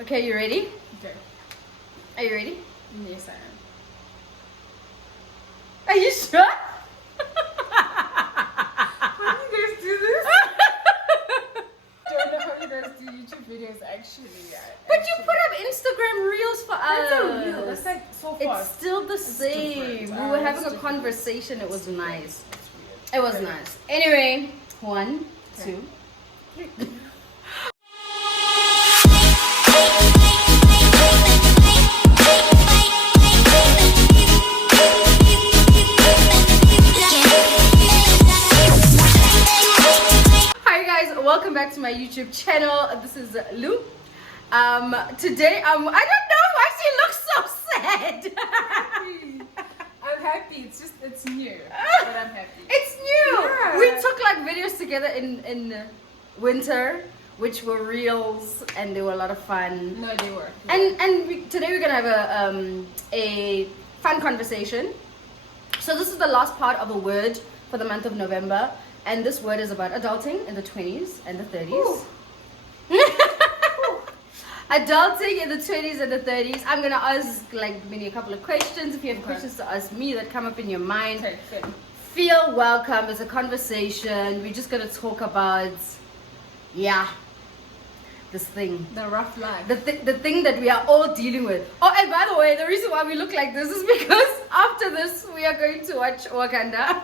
Okay, you ready? Okay. Are you ready? Yes, I am. Are you sure? How do you guys do this? Don't know how you guys do YouTube videos actually. But you put up Instagram reels for us. That's a reel. That's like so fast. It's still the same. different. We were It's having a different. conversation. It was nice. It's weird. It was Okay. nice. Anyway, 1, Okay. 2, 3. Hi guys, welcome back to my YouTube channel. This is Lou. Today I don't know why she looks so sad. I'm happy. It's new. But I'm happy. It's new. Yeah. We took like videos together in winter, which were reels, and they were a lot of fun. No, they were. Today we're gonna have a fun conversation. So this is the last part of a word for the month of November, and this word is about adulting in the 20s and the 30s. Adulting in the 20s and the 30s. I'm gonna ask like Minnie a couple of questions. If you have questions to ask me that come up in your mind, Okay, good. feel welcome. It's a conversation. We're just gonna talk about, this thing. The rough life. The thing that we are all dealing with. Oh, and by the way, the reason why we look like this is because after this we are going to watch Wakanda.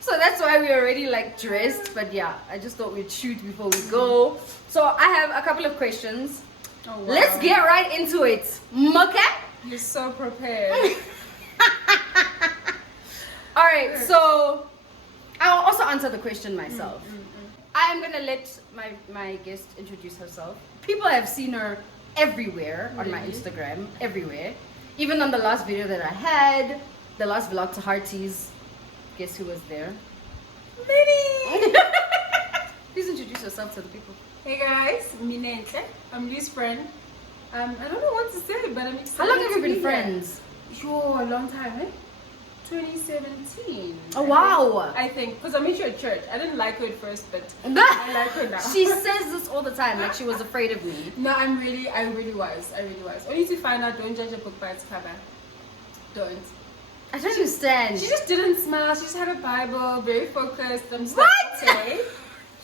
So that's why we're already like dressed. But yeah, I just thought we'd shoot before we go. So I have a couple of questions. Oh, wow. Let's get right into it. Okay? You're so prepared. Alright, so I'll also answer the question myself. I am gonna let my guest introduce herself. People have seen her everywhere on my Really? Instagram, everywhere. Even on the last video that I had, the last vlog to Hearties. Guess who was there? Minnie! Please introduce yourself to the people. Hey guys, Minenhle. I'm Lou's friend. I don't know what to say, but I'm excited. How long have you to been be friends? Here. Sure, a long time, eh? 2017. Oh wow! I think, because I met you at church. I didn't like her at first, but I like her now. She says this all the time, like she was afraid of me. No, I really was. Only to find out, don't judge a book by its cover. Don't. I don't understand. She just didn't smile. She just had a Bible, very focused. I'm just What? like, okay.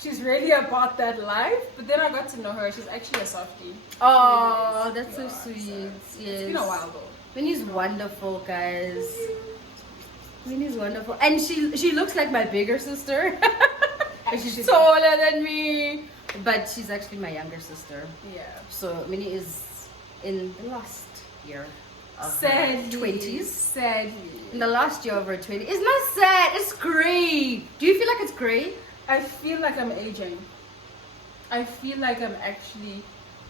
She's really about that life. But then I got to know her. She's actually a softie. Oh, that's so Yeah, sweet. so Yes. It's been a while though. Minnie's wonderful, guys. Minnie's wonderful, and she looks like my bigger sister. And she's taller than me, but she's actually my younger sister. Yeah. So Minnie is in the last year of her Sadly. 20s. Sadly. In the last year of her 20s. It's not sad. It's great. Do you feel like it's great? I feel like I'm aging. I feel like I'm actually.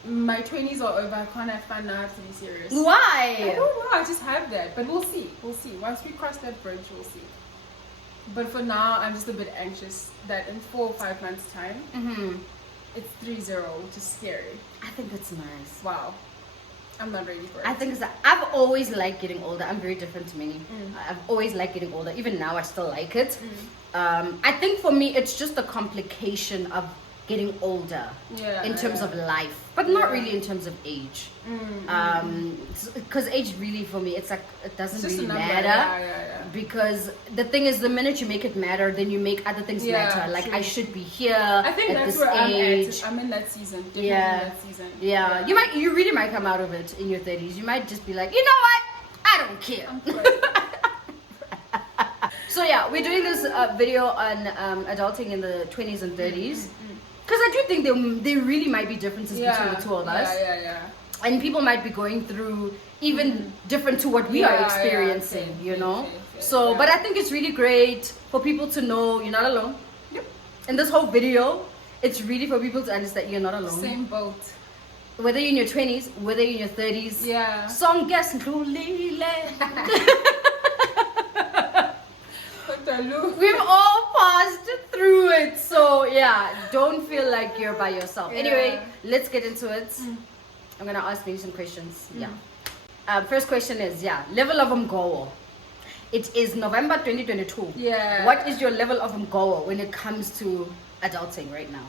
My 20s are over. I can't have fun now. I have to be serious. I Why? don't know. I just have that. But we'll see. We'll see. Once we cross that bridge, we'll see. But for now, I'm just a bit anxious that in 4 or 5 months' time, it's 3-0, which is scary. I think it's nice. Wow. I'm not ready for it. I think it's I've always liked getting older. I'm very different to Minnie. I've always liked getting older. Even now, I still like it. I think for me, it's just a complication of getting older in terms of life, but not really in terms of age. Because age really for me, it's like it doesn't just really a number. matter. Yeah. Because the thing is, the minute you make it matter, then you make other things matter. Like true. I should be here I think at that's this where age. I'm in that season. Definitely Yeah. in that season. Yeah, you really might come out of it in your 30s. You might just be like, you know what? I don't care. I'm good. So yeah, we're doing this video on adulting in the 20s and 30s. Because I do think there really might be differences between the two of us. Yeah. And people might be going through even different to what we are experiencing, you know? So, but I think it's really great for people to know you're not alone. Yep. In this whole video, it's really for people to understand you're not alone. Same boat. Whether you're in your 20s, whether you're in your 30s. Yeah. Song guess We've all passed through it, so yeah, don't feel like you're by yourself. Anyway, let's get into it. I'm gonna ask maybe some questions. First question is level of mgowo. It is November 2022. Yeah. What is your level of mgowo when it comes to adulting right now?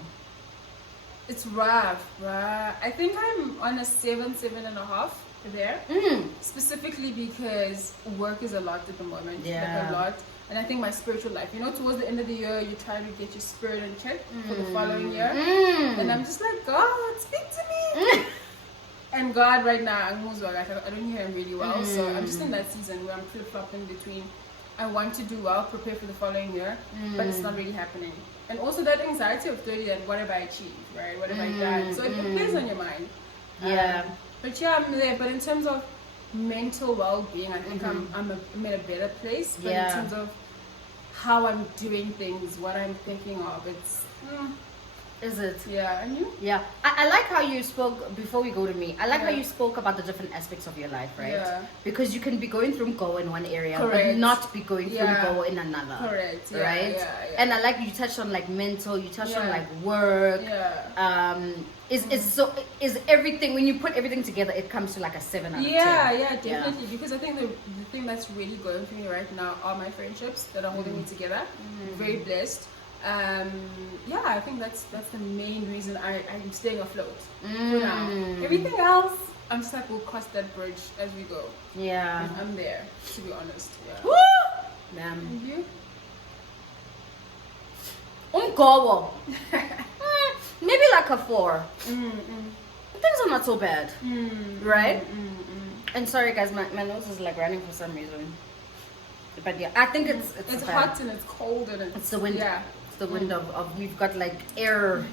It's rough. I think I'm on a 7.5 there. Specifically because work is a lot at the moment. Yeah. Like a lot. And I think my spiritual life, towards the end of the year, you try to get your spirit in check for the following year. And I'm just like, God, speak to me. And God right now, I don't hear him really well. So I'm just in that season where I'm flip-flopping between I want to do well, prepare for the following year, but it's not really happening. And also that anxiety of 30 and what have I achieved, right? What have I done? So it plays on your mind. Yeah. But yeah, I'm there. But in terms of mental well-being, I think I'm in a better place. But in terms of how I'm doing things, what I'm thinking of, it's... Is it? Yeah, and you? Yeah. I like how you spoke, before we go to me, I like how you spoke about the different aspects of your life, right? Yeah. Because you can be going through go in one area, Correct. but not be going through go in another. Correct. Yeah, right? Yeah. And I like you touched on like mental, you touched on like work. Yeah. Is everything, when you put everything together, it comes to like a 7 out of 10. Yeah, definitely. Because I think the thing that's really going for me right now are my friendships that are holding me together. Very blessed. I think that's the main reason I'm staying afloat for now. Everything else, I'm just like, we'll cross that bridge as we go. Yeah. And I'm there, to be honest. Yeah. Woo! Damn. And you? Maybe like a 4. Things are not so bad. Right? And sorry guys, my nose is like running for some reason. But yeah, I think it's hot and it's cold and it's the wind. Yeah. The wind of we've got like air,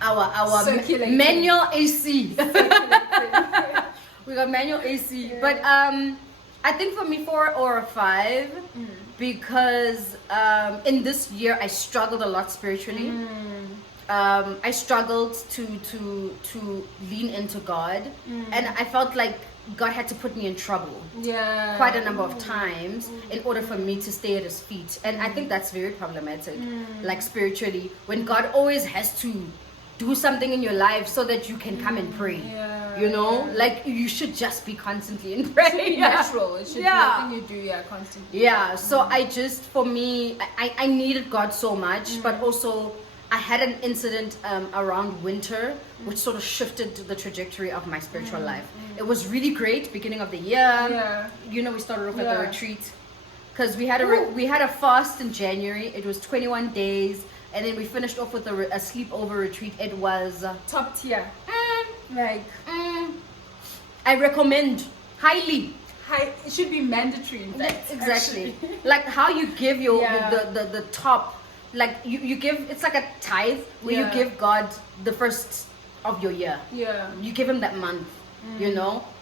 our Circulating. manual AC. We got manual AC, but I think for me 4 or 5 because in this year I struggled a lot spiritually. I struggled to lean into God, and I felt like God had to put me in trouble quite a number of times in order for me to stay at his feet. And I think that's very problematic, like spiritually, when God always has to do something in your life so that you can come and pray. Like you should just be constantly in prayer. It should be natural. It should be a thing you do, constantly. So I just, for me, I needed God so much, but also I had an incident around winter which sort of shifted the trajectory of my spiritual life. It was really great beginning of the year. We started off at the retreat because we had a fast in January. It was 21 days, and then we finished off with a sleepover retreat. It was top tier. I recommend highly. It should be mandatory, in fact. Exactly. Like how you give your the top. Like you give, it's like a tithe where you give God the first of your year. You give him that month,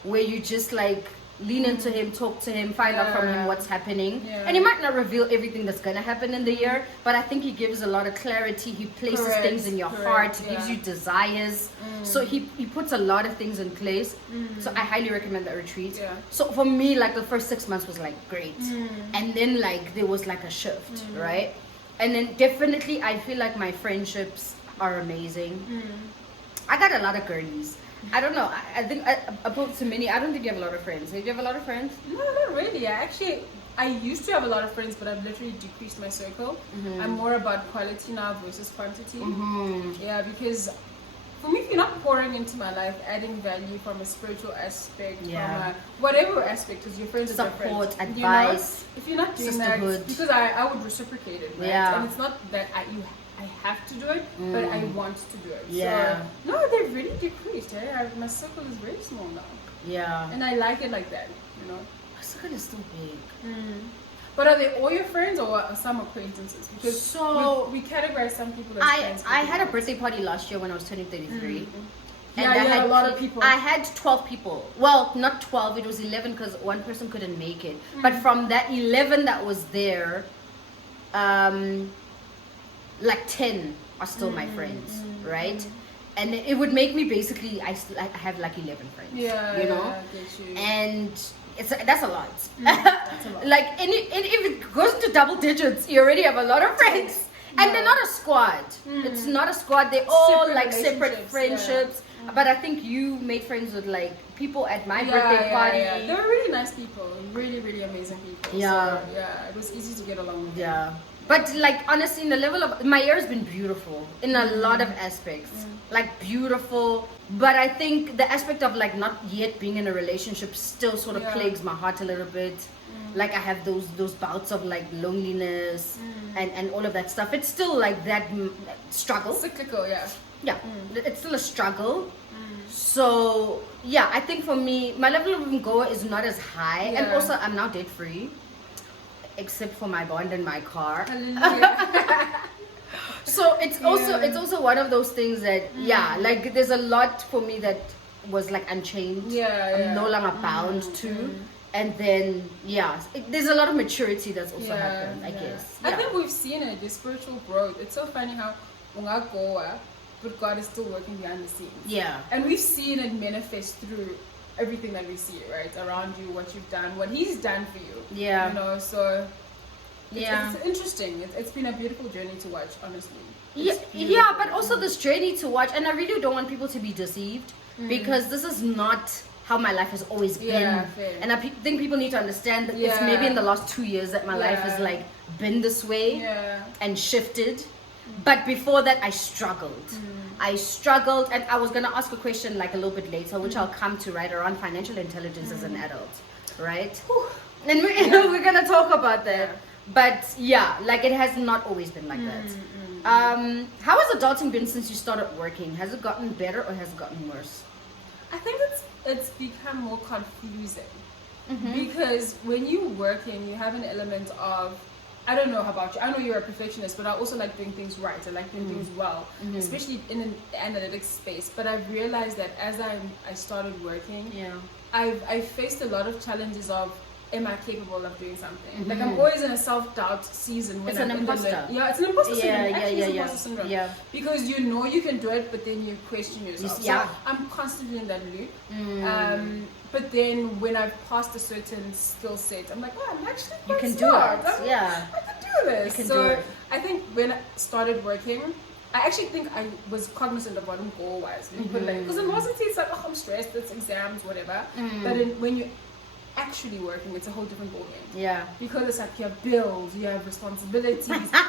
where you just like lean into him, talk to him, find out from him what's happening. And he might not reveal everything that's gonna happen in the year, but I think he gives a lot of clarity. He places things in your heart. He gives you desires. So he puts a lot of things in place. So I highly recommend that retreat. So for me, like the first 6 months was like great, and then like there was like a shift, right? And then definitely I feel like my friendships are amazing. I got a lot of girlies. I don't know. I think opposed to many, I don't think you have a lot of friends. Do you have a lot of friends? No, not really. I used to have a lot of friends, but I've literally decreased my circle. I'm more about quality now versus quantity. Yeah, because for me, if you're not pouring into my life, adding value from a spiritual aspect, from a whatever aspect, because your friends are support, different. advice, if you're not doing that, because I would reciprocate it, right? And it's not that I have to do it, but I want to do it. So, no, they've really decreased. My circle is very small now. And I like it like that, My circle is still big. But are they all your friends or some acquaintances? Because we categorize some people as friends. I had a birthday party last year when I was turning 33. And I had a lot of people. I had 12 people. Well, not 12, it was 11 because one person couldn't make it. But from that 11 that was there, like 10 are still my friends, right? And it would make me basically, I have like 11 friends. I get you. And that's a lot. That's a lot. Like, and if it goes into double digits, you already have a lot of friends. And they're not a squad. It's not a squad. They're all like separate friendships. But I think you made friends with like people at my birthday party. They were really nice people. Really, really amazing people. So, it was easy to get along with them. But like honestly, in the level of my year has been beautiful in a lot of aspects, like beautiful. But I think the aspect of like not yet being in a relationship still sort of plagues my heart a little bit. Like I have those bouts of like loneliness and all of that stuff. It's still like that struggle. Cyclical, yeah. Yeah, it's still a struggle. So yeah, I think for me, my level of Ngoa is not as high, and also I'm now debt free, except for my bond and my car. So it's also one of those things that like there's a lot for me that was like unchained. I'm no longer bound to. And then there's a lot of maturity that's also happened, I guess. I think we've seen it, the spiritual growth. It's so funny how ungagoa, but God is still working behind the scenes. Yeah. And we've seen it manifest through everything that we see, right? Around you, what you've done, what He's done for you. Yeah. You know, so it's interesting. It's been a beautiful journey to watch, honestly. Yeah, but also this journey to watch, and I really don't want people to be deceived because this is not how my life has always been. And I think people need to understand that it's maybe in the last 2 years that my life has like been this way and shifted. But before that, I struggled. I struggled, and I was going to ask a question like a little bit later, which I'll come to, right, around financial intelligence as an adult, right? And we're going to talk about that. But yeah, like it has not always been like that. How has adulting been since you started working? Has it gotten better or has it gotten worse? I think it's become more confusing because when you're working, you have an element of, I don't know about you, I know you're a perfectionist, but I also like doing things right. I like doing things well, especially in an analytics space. But I've realized that as I started working, I've faced a lot of challenges of, am I capable of doing something? Like I'm always in a self-doubt season when it's an imposter. It's an imposter syndrome. It's imposter syndrome. Because you know you can do it, but then you question yourself. So I'm constantly in that loop. But then when I've passed a certain skill set, I'm like, I'm actually quite smart. I can do this. So I think when I started working, I actually think I was cognizant of what I'm goal-wise. Because in varsity, it's like, I'm stressed, it's exams, whatever. But when you actually working, it's a whole different ballgame. Because it's like you have bills, you have responsibilities.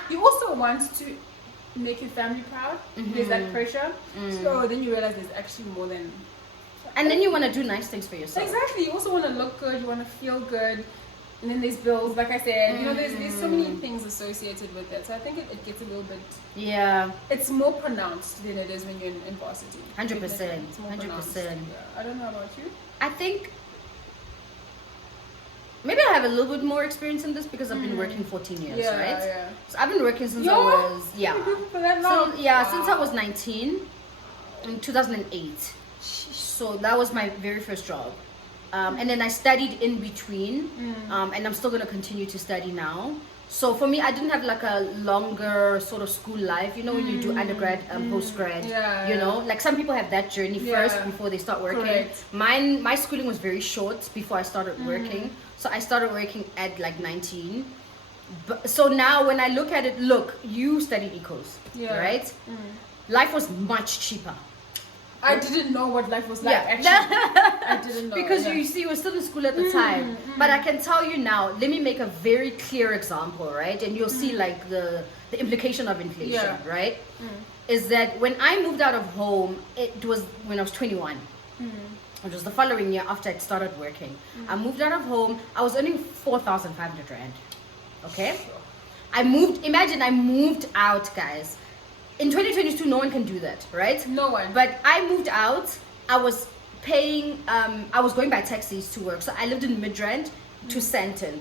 You also want to make your family proud. There's that pressure. So then you realize there's actually more than. And then you want to do nice things for yourself. Exactly. You also want to look good. You want to feel good. And then there's bills, like I said. You know, there's so many things associated with it. So I think it gets a little bit. It's more pronounced than it is when you're in varsity. 100%. 100%. I don't know about you. I think. Maybe I have a little bit more experience in this because I've been working 14 years, right? So I've been working since I was, for that long. So, since I was 19, in 2008. So that was my very first job. And then I studied in between, and I'm still going to continue to study now. So for me, I didn't have like a longer sort of school life, you know, when you do undergrad, postgrad, you know, like some people have that journey first before they start working. My schooling was very short before I started working. So I started working at like 19. So now when I look at it, you studied ecos, right? Life was much cheaper. I didn't know what life was like, actually. I didn't know. Because you see, you were still in school at the time. But I can tell you now, let me make a very clear example, right? And you'll see like the implication of inflation, right? Is that when I moved out of home, it was when I was 21. Which was the following year after I started working. I moved out of home. I was earning 4,500 rand. Okay? I moved out, guys. In 2022, no one can do that, right? No one. But I moved out. I was paying, I was going by taxis to work. So I lived in Midrand to Sandton.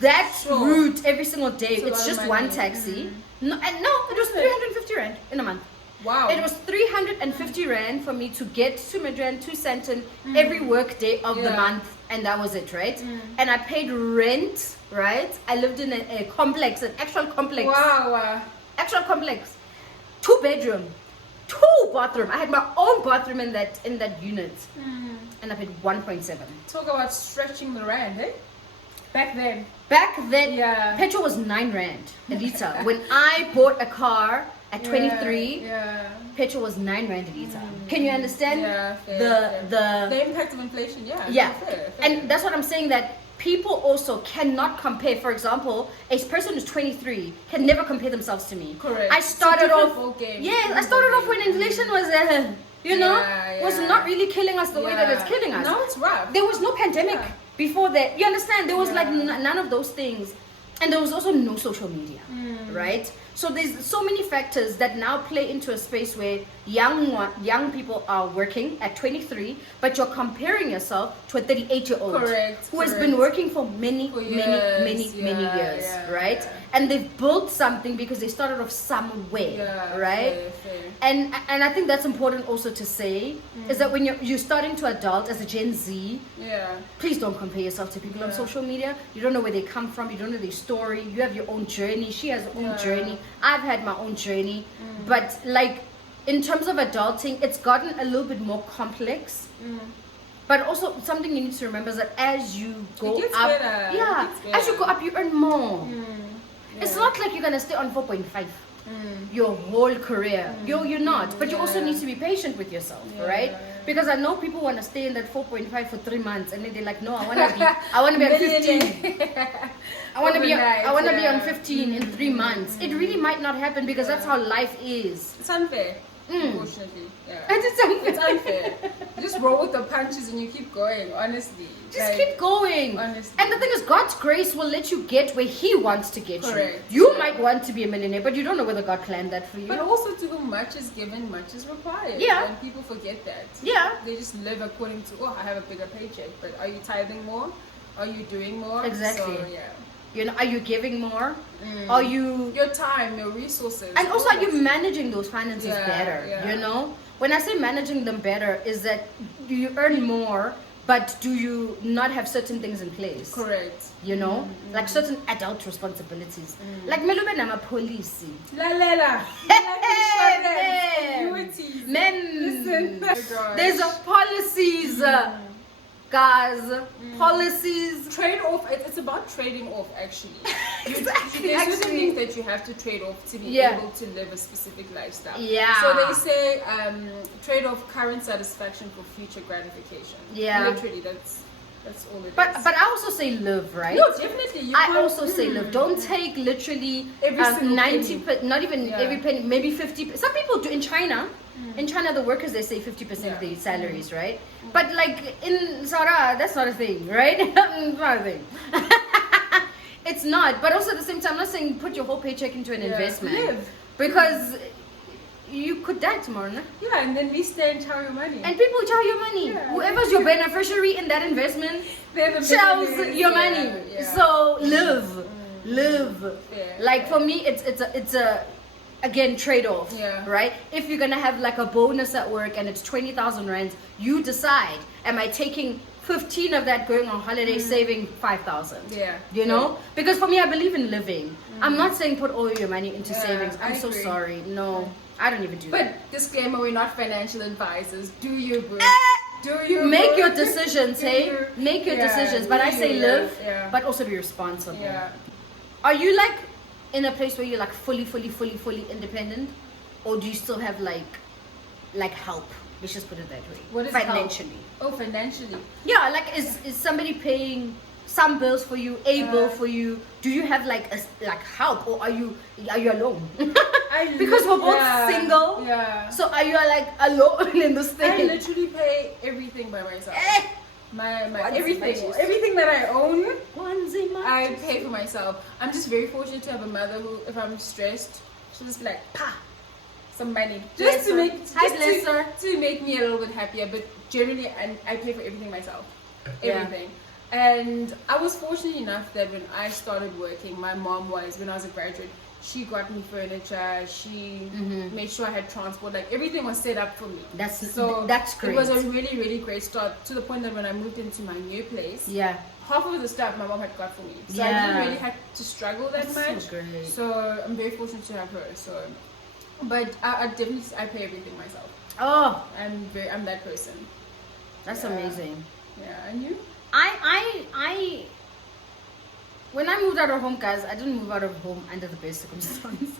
That route every single day, it's just one taxi. No, it was 350 rand in a month. Wow. It was 350 rand for me to get to Midrand, to Sandton every work day of the month. And that was it, right? And I paid rent, right? I lived in a complex, an actual complex. Wow. Actual complex. 2 bedroom, 2 bathroom. I had my own bathroom in that unit, and I paid 1.7. Talk about stretching the rand, eh? Back then, petrol was 9 rand a liter. When I bought a car at 23, petrol was 9 rand a liter. Can you understand the impact of inflation? Fair. And that's what I'm saying, that people also cannot compare. For example, a person who's 23 can never compare themselves to me. Correct. I started off. Yes, I started off when inflation was, was not really killing us the way that it's killing us. Now it's rough. There was no pandemic before that. You understand? There was like none of those things, and there was also no social media, right? So there's so many factors that now play into a space where young people are working at 23, but you're comparing yourself to a 38-year-old who has been working for many years, right? Yeah. And they've built something because they started off somewhere, right? Fair. And I think that's important also to say is that when you're starting to adult as a Gen Z, please don't compare yourself to people on social media. You don't know where they come from. You don't know their story. You have your own journey. She has her own journey. I've had my own journey, but like in terms of adulting, it's gotten a little bit more complex. But also something you need to remember is that as you go up, as you go up, you earn more. It's not like you're gonna stay on 4.5 your whole career. You're not. But you also need to be patient with yourself, right? Because I know people want to stay in that 4.5 for 3 months, and then they're like, no, I want to be at 15. I want to be on 15 in 3 months. It really might not happen because that's how life is. It's unfair. Unfortunately, it's unfair. You just roll with the punches and you keep going. Honestly, just keep going. Honestly, and the thing is, God's grace will let you get where He wants to get you. You might want to be a millionaire, but you don't know whether God planned that for you. But also, to whom much is given, much is required. And people forget that. They just live according to, I have a bigger paycheck, but are you tithing more? Are you doing more? Exactly. So, are you giving more? Are you your time, your resources, and also are you managing those finances better? When I say managing them better, is that do you earn more, but do you not have certain things in place? Correct. Like certain adult responsibilities. Like Melube nama police. There's a policies. Guys, policies. Trade off. It's about trading off, actually. Exactly. There's certain things that you have to trade off to be able to live a specific lifestyle. So they say trade off current satisfaction for future gratification. Literally, that's all it is. But I also say live, right? No, definitely. I also say live. Don't take literally every 90, not even every penny, maybe 50. Some people do in China. In China, the workers, they say 50% of their salaries, right? But like in Zara, that's not a thing, right? It's not a thing. It's not. But also at the same time, I'm not saying put your whole paycheck into an investment. Live. Because you could die tomorrow, no? And then we stay and chow your money. And people chow your money. Whoever's your beneficiary in that investment chows your money. So live. Like for me, it's a again trade-off, right? If you're gonna have like a bonus at work and it's 20,000 rands, you decide, am I taking 15 of that going on holiday, saving 5,000? Because for me, I believe in living. I'm not saying put all your money into savings. I'm so sorry. No, I don't even do that. But disclaimer, we're not financial advisors. Do you, bro? Do you make your decisions? Make your decisions. But I say live, but also be responsible. Are you like in a place where you're like fully independent, or do you still have like help? Let's just put it that way. What is financially? Help? Financially. Yeah, like is somebody paying some bills for you, a bill for you? Do you have like help, or are you alone? Because we're both single. So are you like alone in this thing? I literally pay everything by myself. My everything that I own, I pay for myself. I'm just very fortunate to have a mother who, if I'm stressed, she'll just be like, some money, just to make me a little bit happier. But generally, I pay for everything myself, everything. And I was fortunate enough that when I started working, my mom was, when I was a graduate, she got me furniture, she made sure I had transport, like everything was set up for me. That's great. It was a really great start, to the point that when I moved into my new place, half of the stuff my mom had got for me. So I didn't really have to struggle that much. So I'm very fortunate to have her. So, but I definitely, I pay everything myself. I'm that person. That's amazing. And you? I when I moved out of home, guys, I didn't move out of home under the best circumstances.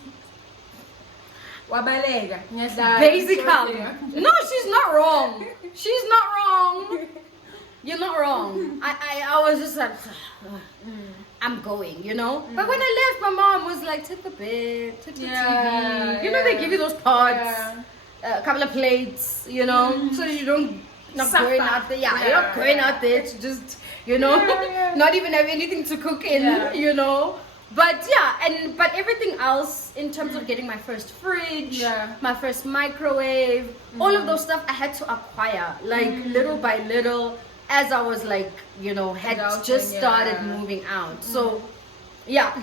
Basic help. No, she's not wrong. She's not wrong. You're not wrong. I was just like, I'm going, you know. But when I left, my mom was like, take the bed, take the TV. You know, they give you those pots, a couple of plates, you know, so you don't not going out there. You're not going out there to just, you know, not even have anything to cook in, you know. But but everything else in terms of getting my first fridge, my first microwave, all of those stuff I had to acquire, like little by little, as I was like, you know, had just started moving out. So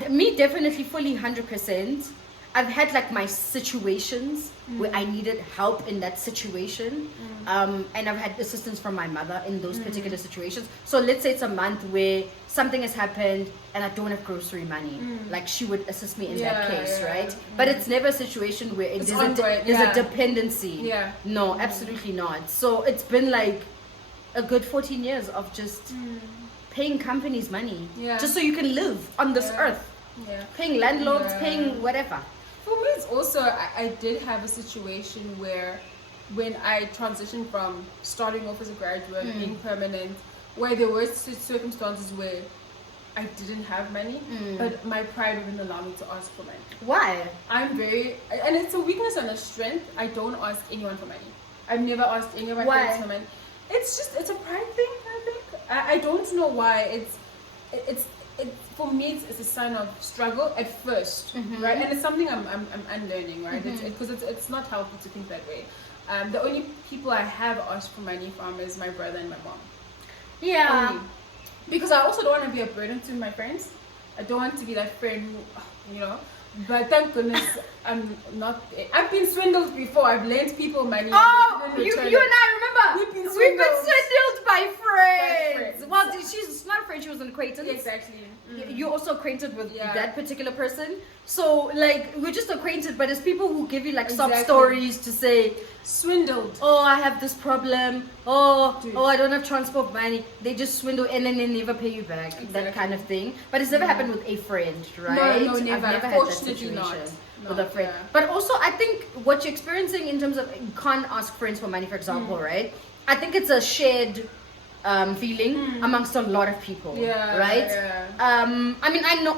me definitely fully 100%. I've had like my situations where I needed help in that situation, and I've had assistance from my mother in those particular situations. So let's say it's a month where something has happened and I don't have grocery money, like she would assist me in that case, right? But it's never a situation where there's a dependency. No, absolutely not. So it's been like a good 14 years of just paying companies money just so you can live on this earth. Paying landlords, paying whatever. For me, it's also, I did have a situation where when I transitioned from starting off as a graduate, being permanent, where there were circumstances where I didn't have money, but my pride wouldn't allow me to ask for money. Why? I'm very, and it's a weakness and a strength, I don't ask anyone for money. I've never asked any of my friends for money. It's just, it's a pride thing, I think. I don't know why. It's for me, it's a sign of struggle at first, right? And it's something I'm unlearning, right? Because it's not healthy to think that way. The only people I have asked for money from is my brother and my mom. Yeah. Only. Because I also don't want to be a burden to my friends. I don't want to be that friend who, you know. But thank goodness I'm not. I've been swindled before. I've lent people money. Oh, you and I remember. We've been swindled by friends. Well, she's not a friend. She was an acquaintance. Exactly. You're also acquainted with that particular person. So like we're just acquainted, but it's people who give you like sob stories to say swindled. Oh, I have this problem. Oh, I don't have transport money. They just swindle and then they never pay you back. That kind of thing. But it's never happened with a friend, right? No, never. I've never had that situation with a friend. But also, I think what you're experiencing in terms of you can't ask friends for money, for example, right? I think it's a shared feeling amongst a lot of people, right? I mean, I know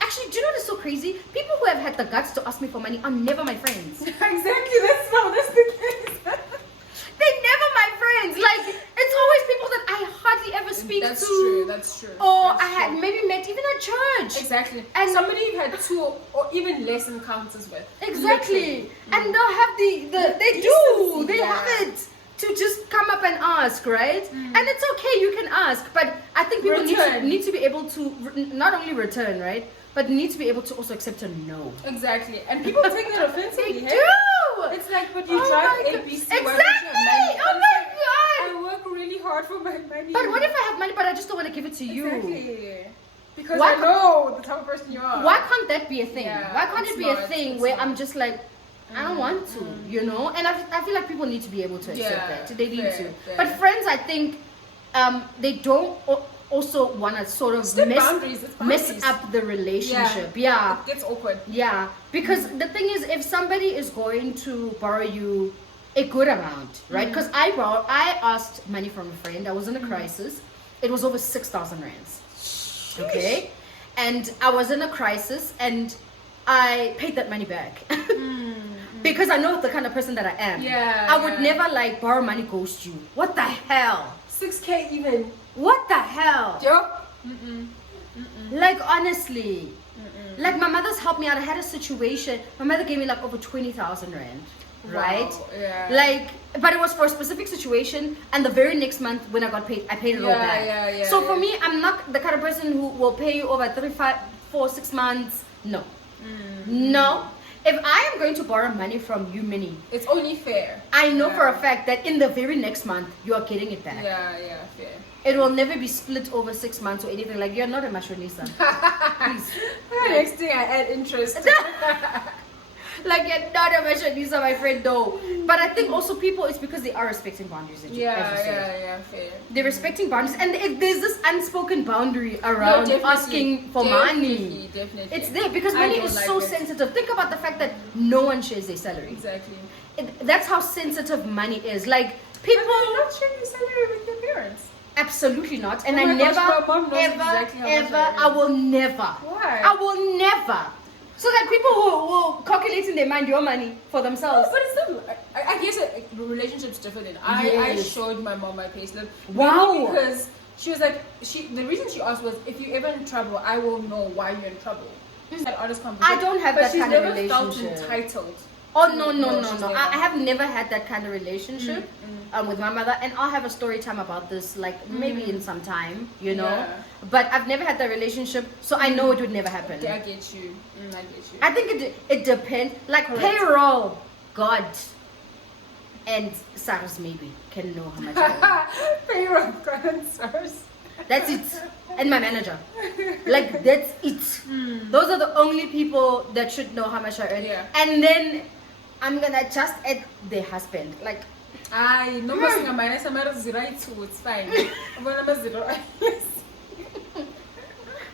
actually, do you know what's so crazy? People who have had the guts to ask me for money are never my friends. Exactly, that's the case. They're never my friends. Like, it's always people that I hardly ever speak to. That's true. Or I had maybe met even at church. Exactly. And somebody you've had 2 or even less encounters with. Exactly. And they'll have they have it to just come up and ask, right? And it's okay, you can ask, but I think people need to be able to not only return, right, but need to be able to also accept a no. Exactly. And people take that offensively. They do. It's like, but you drive ABC. Exactly. Oh my God. I work really hard for my money. But what if I have money, but I just don't want to give it to you? Exactly. Because I know the type of person you are. Why can't that be a thing? Yeah, why can't it be a thing where I'm just like, I don't want to, you know? And I feel like people need to be able to accept that. They need to. But friends, I think, they don't also want to sort of mess up the relationship. Yeah. It gets awkward. Yeah. Because the thing is, if somebody is going to borrow you a good amount, right? Because I asked money from a friend. I was in a crisis. It was over 6,000 rands. Okay? And I was in a crisis and I paid that money back. Because I know the kind of person that I am. I would never like borrow money, ghost you. What the hell? 6K even. What the hell? Yo. Like honestly. Like my mother's helped me out. I had a situation. My mother gave me like over 20,000 rand. Right? Wow. Yeah. Like, but it was for a specific situation, and the very next month when I got paid, I paid it all back. So for me, I'm not the kind of person who will pay you over 3, 5, 4, 6 months. No. No. If I am going to borrow money from you, Minnie, it's only fair. I know for a fact that in the very next month, you are getting it back. Yeah, fair. It will never be split over 6 months or anything. Like, you're not a mashonisa. Please. Next thing I add interest. Like, you're not a mashonisa, my friend, no. But I think also people, it's because they are respecting boundaries. Yeah, fair. They're respecting boundaries. And there's this unspoken boundary around asking for money. Definitely. It's there because money is so sensitive. Think about the fact that no one shares their salary. Exactly. That's how sensitive money is. Like, people... But you're not sharing your salary with your parents. Absolutely not. And Oh I my never, gosh, my mom knows ever, exactly how much ever, I earn. I will never. Why? I will never. So that people will calculate in their mind your money for themselves. No, but it's still, I guess the relationship's different. I Yes. showed my mom my payslip. Wow. Mainly because she was like, the reason she asked was, if you're ever in trouble, I will know why you're in trouble. It's like honest conversation. I don't have but that kind of But she's never relationship. felt entitled. Oh, no. she's I never. have never had that kind of relationship with my mother. And I'll have a story time about this, like maybe in some time, you know. Yeah. But I've never had that relationship, so I know it would never happen. I get you. I get you. I think it depends. Like Correct. payroll, God and SARS maybe can know how much I earn. Payroll transfers. That's it. And my manager. Like, that's it. Those are the only people that should know how much I earn. Yeah. And then I'm gonna just add their husband. Like, I no more saying minus amount zero too. It's fine. But zero.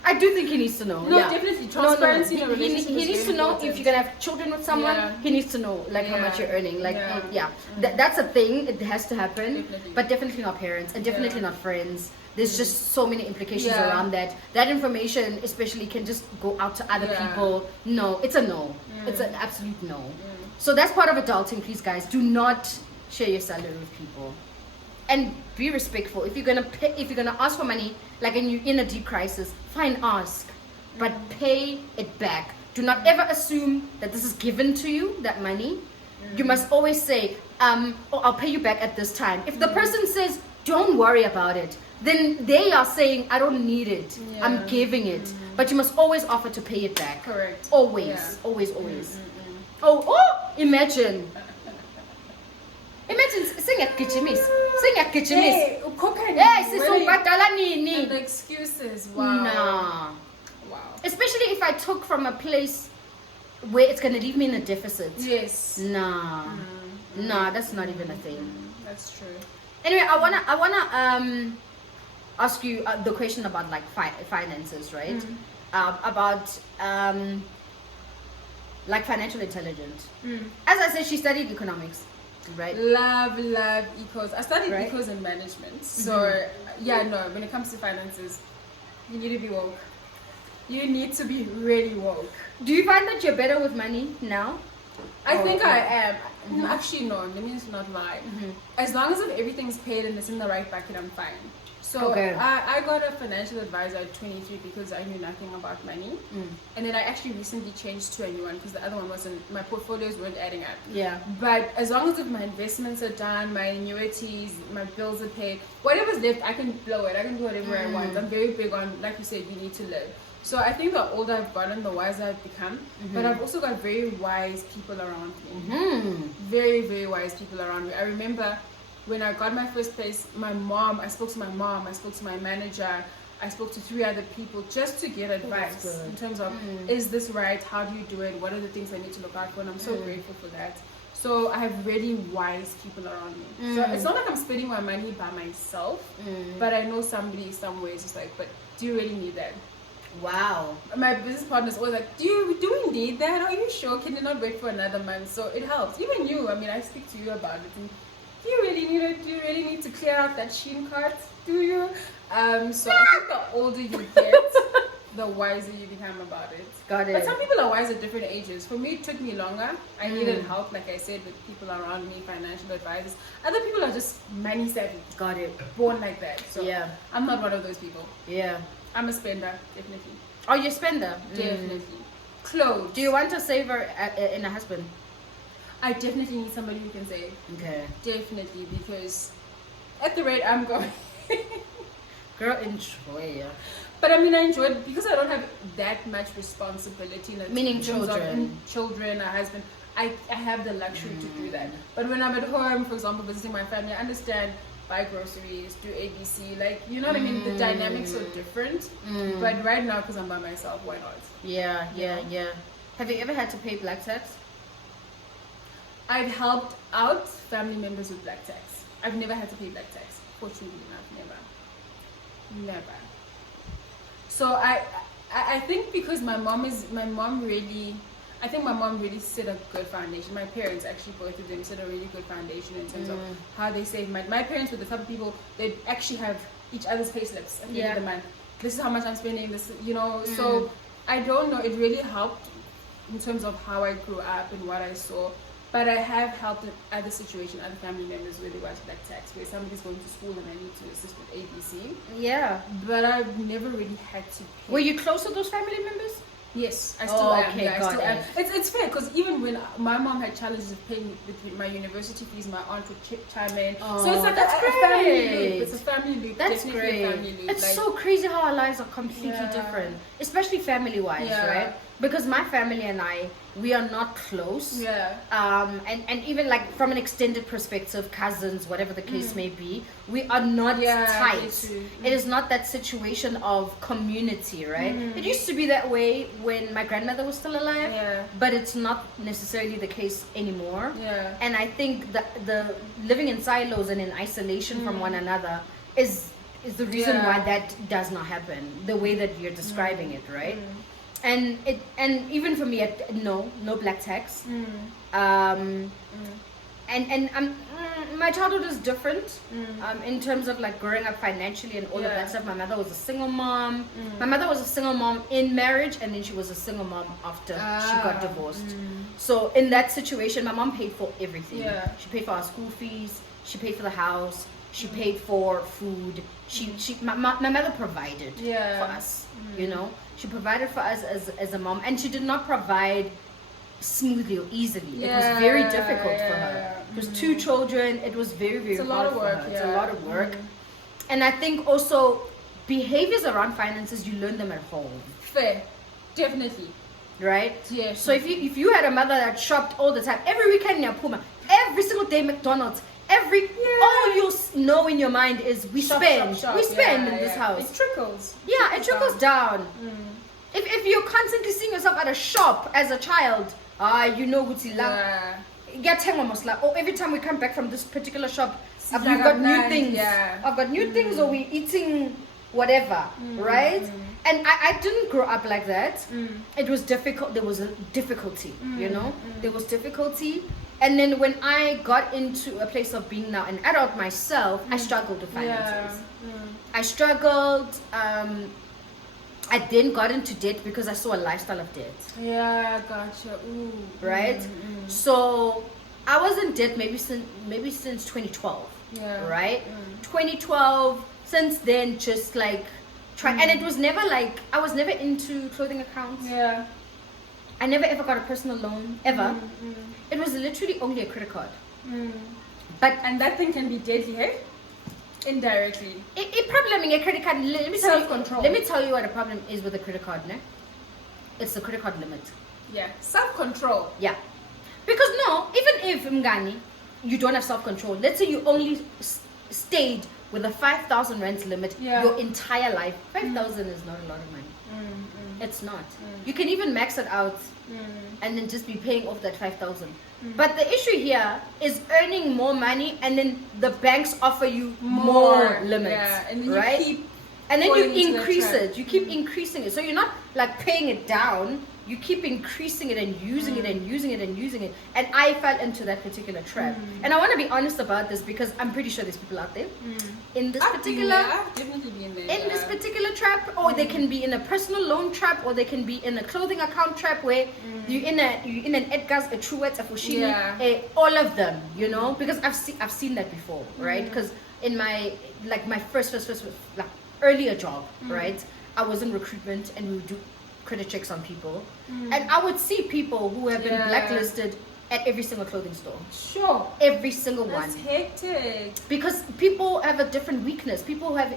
I do think he needs to know. No, yeah. definitely. Transparency in a He relationship needs is to very know important. if you're gonna have children with someone. Yeah. He needs to know like how much Yeah. you're earning. Like, Yeah. That's a thing. It has to happen. Definitely. But definitely not parents, and definitely not friends. There's just so many implications Yeah. around that. That information, especially, can just go out to other Yeah. people. No, it's a no. It's an absolute no. So that's part of adulting. Please, guys, do not share your salary with people. And be respectful. If you're gonna ask for money, like and you're in a deep crisis, fine, ask, but pay it back. Do not ever assume that this is given to you, that money. You must always say, I'll pay you back at this time. If the person says, don't worry about it, then they are saying, I don't need it. Yeah. I'm giving it. But you must always offer to pay it back. Correct. Always, Yeah. always. Oh, imagine. Imagine singakgijimis. Hey, cocaine. Yes, sisubhadala nini. And the excuses. Wow. Nah. Wow. Especially if I took from a place where it's gonna leave me in a deficit. Yes. Nah. Nah, that's not even a thing. That's true. Anyway, I wanna ask you the question about like finances, right? About like financial intelligence. As I said, she studied economics, right? Love ecos. I studied Right. ecos and management. So yeah, no, when it comes to finances, you need to be woke. You need to be really woke. Do you find that you're better with money now? I Oh, think okay. I am. No, actually, no. Let me just not lie. As long as if everything's paid and it's in the right bucket, I'm fine. So Okay. I got a financial advisor at 23 because I knew nothing about money. And then I actually recently changed to a new one because the other one wasn't, my portfolios weren't adding up. Yeah. But as long as if my investments are done, my annuities, my bills are paid, whatever's left, I can blow it. I can do whatever I want. I'm very big on, like you said, you need to live. So I think the older I've gotten, the wiser I've become. But I've also got very wise people around me. Very, very wise people around me. I remember when I got my first place, I spoke to my mom, I spoke to my manager, I spoke to 3 other people just to get advice good. in terms of, is this right? How do you do it? What are the things I need to look out for? And I'm so grateful for that. So I have really wise people around me. So it's not like I'm spending my money by myself, but I know somebody somewhere is just like, but do you really need that? Wow. My business partner's always like, do we need that? Are you sure? Can you not wait for another month? So it helps. Even you, I mean, I speak to you about it. And do you really need it? Do you really need to clear out that Shein cart? Do you? So I think the older you get, the wiser you become about it. Got it. But some people are wise at different ages. For me, it took me longer. I needed help, like I said, with people around me, financial advisors. Other people are just money savvy, Got it. born like that. So Yeah. I'm not one of those people. Yeah. I'm a spender, definitely. Oh, you spender? Definitely. Clothes. Do you want a saver in a husband? I definitely need somebody who can save. Okay. Definitely, because at the rate I'm going. Girl, enjoy. Yeah. But I mean, I enjoy it because I don't have that much responsibility. Meaning in terms of children. Children, a husband. I have the luxury to do that. But when I'm at home, for example, visiting my family, I understand, buy groceries, do ABC, like, you know what I mean? The dynamics are different. But right now, because I'm by myself, why not? Yeah. Have you ever had to pay black tax? I've helped out family members with black tax. I've never had to pay black tax. Fortunately enough, never. So I think because my mom really set a good foundation. My parents, actually, both of them, set a really good foundation in terms of how they save money. My parents were the type of people that actually have each other's payslips at the end of the month. This is how much I'm spending. This, So I don't know. It really helped in terms of how I grew up and what I saw. But I have helped in other situations, other family members where there was black tax, where somebody's going to school and I need to assist with ABC. Yeah. But I've never really had to pay. Were you close to those family members? Yes, I still am. Okay, Yeah, I still got am. it. It's fair because even when my mom had challenges of paying my university fees, my aunt would chime in. So it's like that's a family great. loop. It's a family loop. That's Definitely great. a family loop. It's so crazy how our lives are completely Yeah. different, especially family-wise, right? Because my family and I, we are not close. Yeah. And even like from an extended perspective, cousins, whatever the case may be, we are not tight. It is not that situation of community, right? It used to be that way when my grandmother was still alive, but it's not necessarily the case anymore. Yeah. And I think the living in silos and in isolation from one another is the reason why that does not happen the way that you're describing it, right? And even for me, no black tax. And my childhood is different in terms of like growing up financially and all of that stuff. My mother was a single mom. My mother was a single mom in marriage, and then she was a single mom after she got divorced. So in that situation, my mom paid for everything. She paid for our school fees. She paid for the house. She paid for food. My mother provided for us. She provided for us as a mom, and she did not provide smoothly or easily. It was very difficult for her. It was 2 children. It was very, very hard for her. It's a lot of work. And I think also behaviors around finances, you learn them at home. Fair. Definitely. Right? Yeah. So if you had a mother that shopped all the time, every weekend in Puma, every single day McDonald's, all you know in your mind is we spend in this house. It trickles. Yeah, it trickles down. If you're constantly seeing yourself at a shop as a child, you know what's every time we come back from this particular shop, we've got new things. I've got new things, or we're eating whatever, right? And I didn't grow up like that. It was difficult. There was a difficulty, there was difficulty. And then when I got into a place of being now an adult myself, I struggled with finances. I struggled. I then got into debt because I saw a lifestyle of debt. Yeah, gotcha. Ooh. Right? So I was in debt maybe since 2012. Yeah. Right? 2012. Since then, just like and it was never like I was never into clothing accounts. Yeah. I never ever got a personal loan ever. It was literally only a credit card. And that thing can be deadly, hey? Indirectly. It problem a credit card. Let me tell you what a problem is with a credit card, ne? It's the credit card limit. Yeah. Self-control. Yeah. Because even if Mgani, you don't have self-control. Let's say you only stayed with a 5,000 rand limit your entire life. 5,000 is not a lot of money. It's not. You can even max it out and then just be paying off that 5,000. But the issue here is earning more money, and then the banks offer you more limits, and then right? You keep and then you increase it. You keep increasing it. So you're not like paying it down. You keep increasing it and using it and using it and using it. And I fell into that particular trap. And I want to be honest about this because I'm pretty sure there's people out there in this particular I've definitely been there. In this particular trap, or they can be in a personal loan trap, or they can be in a clothing account trap where you're in an Edgar's, a Truett's, a Fushini, all of them, because I've seen that before, right? Because in my first like earlier job, right? I was in recruitment and we would do credit checks on people, and I would see people who have been blacklisted at every single clothing store. Sure. Every single That's one. hectic. Because people have a different weakness. People have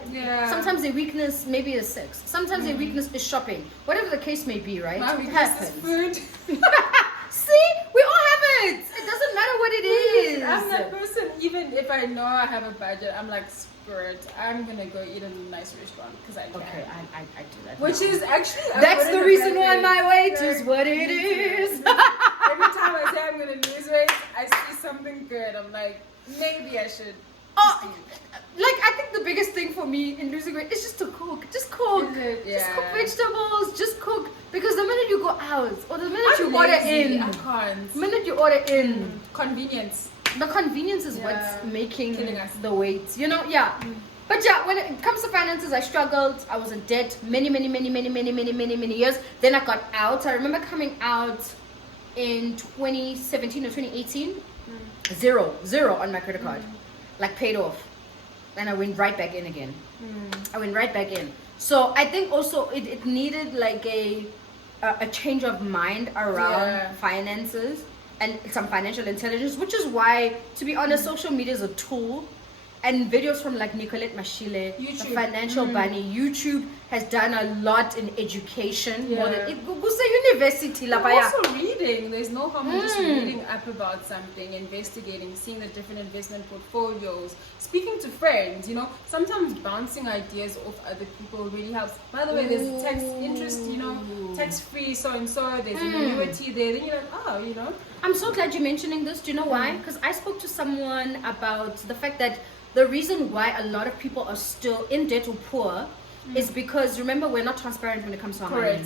sometimes their weakness maybe is sex. Sometimes their weakness is shopping. Whatever the case may be, right? My weakness is food. See, we all have it. It doesn't matter what it is. I'm that person. Even if I know I have a budget, I'm like, spirit, I'm gonna go eat in a nice restaurant because I can. Okay, I do that. Which is actually that's the reason why my weight is what it is. Every time I say I'm gonna lose weight, I see something good. I'm like, maybe I should. I think the biggest thing for me in losing weight is just to cook. Just cook. Just cook vegetables. Just cook. Because the minute you go out, or the minute you order in, I can't. The minute you order in, convenience. The convenience is what's making killing us. the weight. But But yeah, when it comes to finances, I struggled. I was in debt many years. Then I got out. I remember coming out in 2017 or 2018. Zero on my credit card. Like paid off. And I went right back in again. I went right back in. So I think also it needed like a change of mind around finances and some financial intelligence, which is why, to be honest, social media is a tool. And videos from like Nicolette Mashile, the Financial Bunny, YouTube has done a lot in education. More than it goes to university. Also reading. There's no harm in just reading up about something, investigating, seeing the different investment portfolios, speaking to friends. You know, sometimes bouncing ideas off other people really helps. By the way, there's tax interest. You know, tax free so and so. There's an annuity there. Then you're like, oh, you know. I'm so glad you're mentioning this. Do you know why? Because I spoke to someone about the fact that the reason why a lot of people are still in debt or poor is because, remember, we're not transparent when it comes to our money.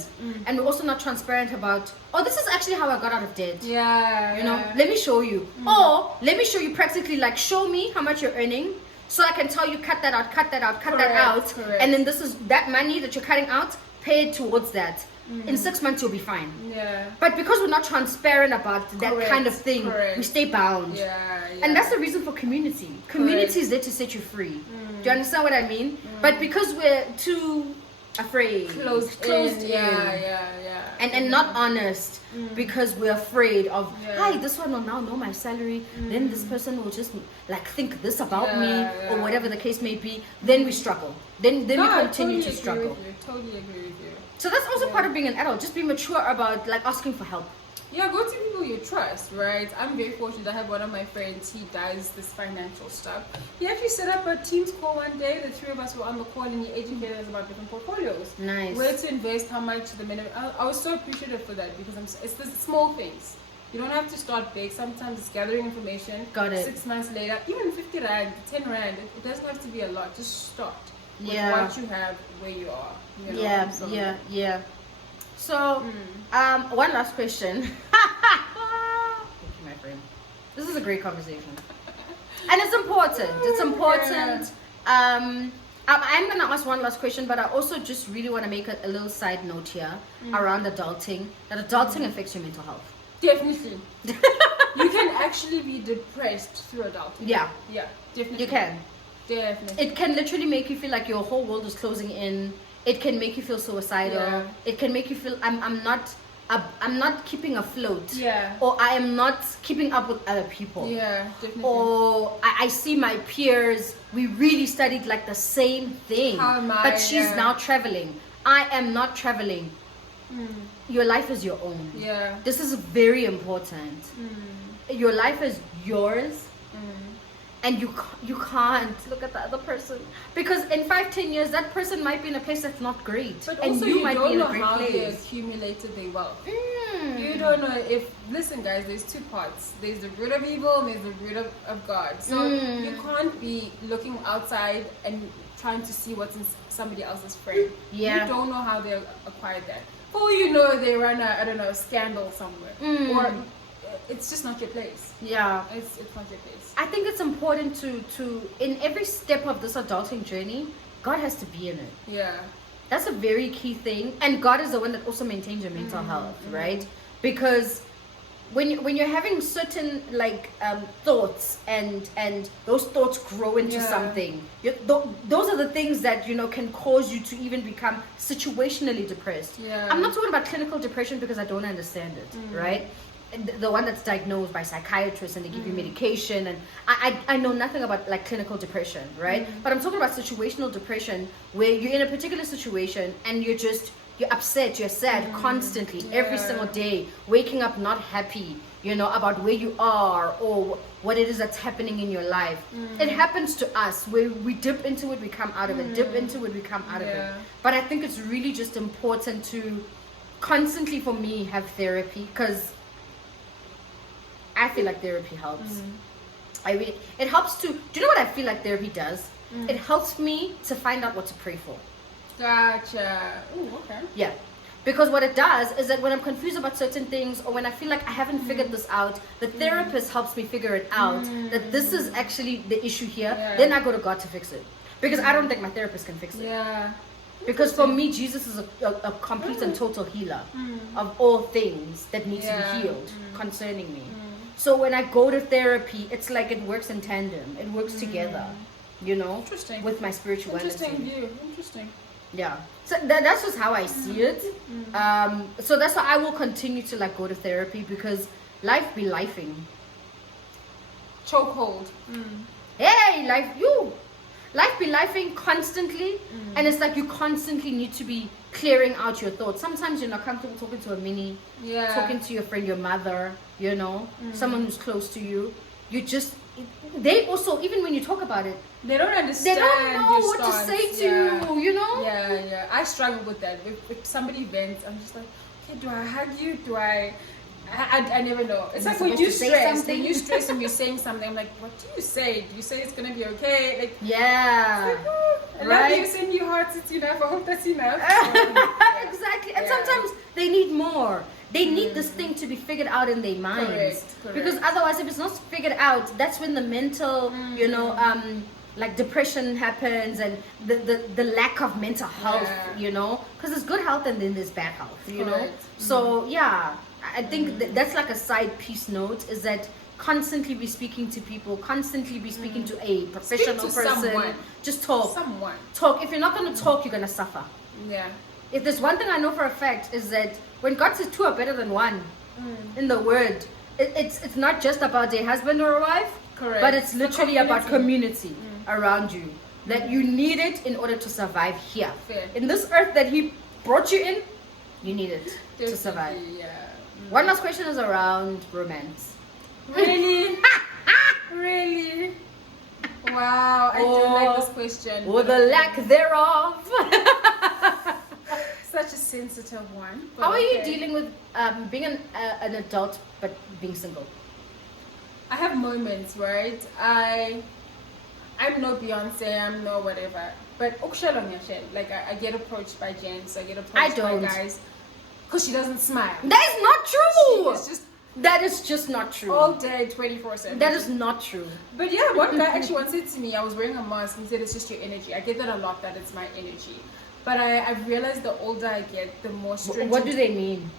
And we're also not transparent about, oh, this is actually how I got out of debt. You know, let me show you. Or let me show you practically, like, show me how much you're earning so I can tell you, cut that out, cut that out, cut that out. And then this is that money that you're cutting out, pay it towards that. In 6 months, you'll be fine. But because we're not transparent about that kind of thing, we stay bound. And that's the reason for community. Community is there to set you free. Do you understand what I mean? But because we're too afraid, closed in, and not honest, because we're afraid of, hi, this one will now know my salary, then this person will just like think this about me, or whatever the case may be, then we struggle. Then we continue to struggle. Totally agree with you. So that's also part of being an adult. Just be mature about like asking for help. Yeah, go to people you trust, right? I'm very fortunate. I have one of my friends. He does this financial stuff. He actually set up a Teams call one day. The three of us were on the call, and he educated us about different portfolios. Nice. Where to invest, how much, the minimum. I was so appreciative for that because it's the small things. You don't have to start big. Sometimes it's gathering information. Got it. 6 months later, even 50 rand, 10 rand. It doesn't have to be a lot. Just start with what you have, where you are. You know, yeah. So, one last question. Thank you, my friend. This is a great conversation, and it's important. It's important. I'm gonna ask one last question, but I also just really want to make a little side note here around adulting. That adulting affects your mental health. Definitely. You can actually be depressed through adulting. Yeah, definitely. You can. Definitely. It can literally make you feel like your whole world is closing in. It can make you feel suicidal. It can make you feel I'm not keeping afloat. Or I am not keeping up with other people. Definitely. Or I see my peers, we really studied like the same thing. How am I? But she's now traveling. I am not traveling. Your life is your own. This is very important. Your life is yours. And you can't look at the other person, because in 5-10 years that person might be in a place that's not great, but and also you might be in a great how place. They accumulated their wealth. You don't know if, listen guys, there's two parts. There's the root of evil and there's the root of God. So you can't be looking outside and trying to see what's in somebody else's frame. You don't know how they acquired that. For all you know, they run a scandal somewhere, or it's just not your place. It's not your place. I think it's important to in every step of this adulting journey, God has to be in it. That's a very key thing, and God is the one that also maintains your mental health, right? Because when you're having certain like thoughts and those thoughts grow into something, those are the things that can cause you to even become situationally depressed. I'm not talking about clinical depression because I don't understand it, right? The one that's diagnosed by psychiatrists and they give you medication, and I know nothing about like clinical depression, right? But I'm talking about situational depression, where you're in a particular situation and you're upset, you're sad constantly, every single day, waking up not happy, about where you are or what it is that's happening in your life. It happens to us where we dip into it, we come out of it, dip into it, we come out of it. But I think it's really just important to constantly, for me, have therapy, because I feel like therapy helps. It helps to, do you know what I feel like therapy does? It helps me to find out what to pray for. Gotcha. Ooh, okay. Yeah. Because what it does is that when I'm confused about certain things, or when I feel like I haven't figured this out, the therapist helps me figure it out, that this is actually the issue here. Then I go to God to fix it. Because I don't think my therapist can fix it. Yeah. Because for me, Jesus is a complete and total healer of all things that need to be healed concerning me. So when I go to therapy, it's like it works in tandem. It works together, you know, Interesting. with my spirituality. Interesting view. Interesting. Yeah. So that's just how I see it. So that's why I will continue to like go to therapy, because life be lifing. Chokehold. Hey, life be lifing constantly, and it's like you constantly need to be clearing out your thoughts. Sometimes you're not comfortable talking to a mini, talking to your friend, your mother, you know, someone who's close to you. You just, they also, even when you talk about it, they don't understand. They don't know what to say to you, you know? Yeah. I struggle with that. If somebody vents, I'm just like, okay, do I hug you? Do I never know. It's like when you stress. When you stress and you're saying something, I'm like, what do you say? Do you say it's gonna be okay? Like, yeah, like, oh, I love you, send you hearts, it's enough. I hope that's enough. Exactly. And sometimes they need more. They need this thing to be figured out in their minds. Correct. Because otherwise, if it's not figured out, that's when the mental, you know, like depression happens, and the lack of mental health, you know, because there's good health and then there's bad health, you know. So yeah, I think that's like a side piece note, is that constantly be speaking to people, constantly be speaking to a professional person. Someone. Just talk. Talk. If you're not going to talk, you're going to suffer. Yeah. If there's one thing I know for a fact, is that when God says two are better than one in the word, it's not just about a husband or a wife, correct, but it's literally about community around you, that you need it in order to survive here. Fair. In this earth that he brought you in, you need it to survive. Yeah. One last question is around romance. Really? Really? Wow, I do like this question. Or the lack thereof. Such a sensitive one. How are you dealing with being an adult but being single? I have moments, right? I'm no Beyonce, I'm no whatever. But like I get approached by gents, I get approached by guys, because she doesn't smile. That is not true. It's just that is just not true. All day, 24/7. That is not true. But yeah, one guy actually once said to me, I was wearing a mask, and he said it's just your energy. I get that a lot, that it's my energy. But I've realized the older I get, the more stringent. What do they mean?